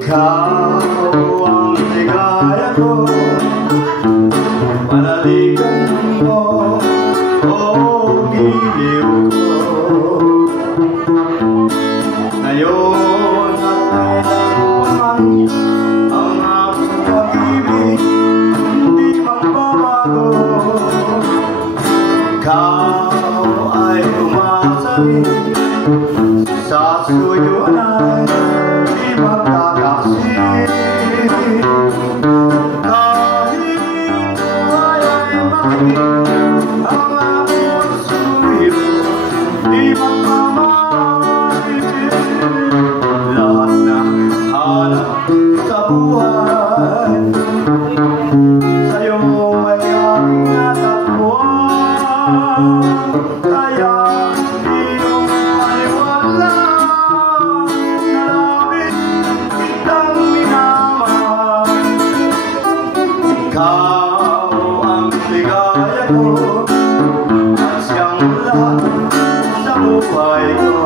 Ikaw ang ligaya ko, panaligan mo o giliw ko. Ngayon at kailanman ang aking pag-ibig hindi magbabago. Ikaw ay umasabi sa suyo na di magkakaksi. Kahit buhay ay bakit ang aking suyo di magmamahal. Lahat ng hanap sa buhay sa'yo ay aking natatpuan. Kaya iyong maniwala na labis kitang minamahal. Ikaw ang ligaya ko at siyang lahat sa buhay ko.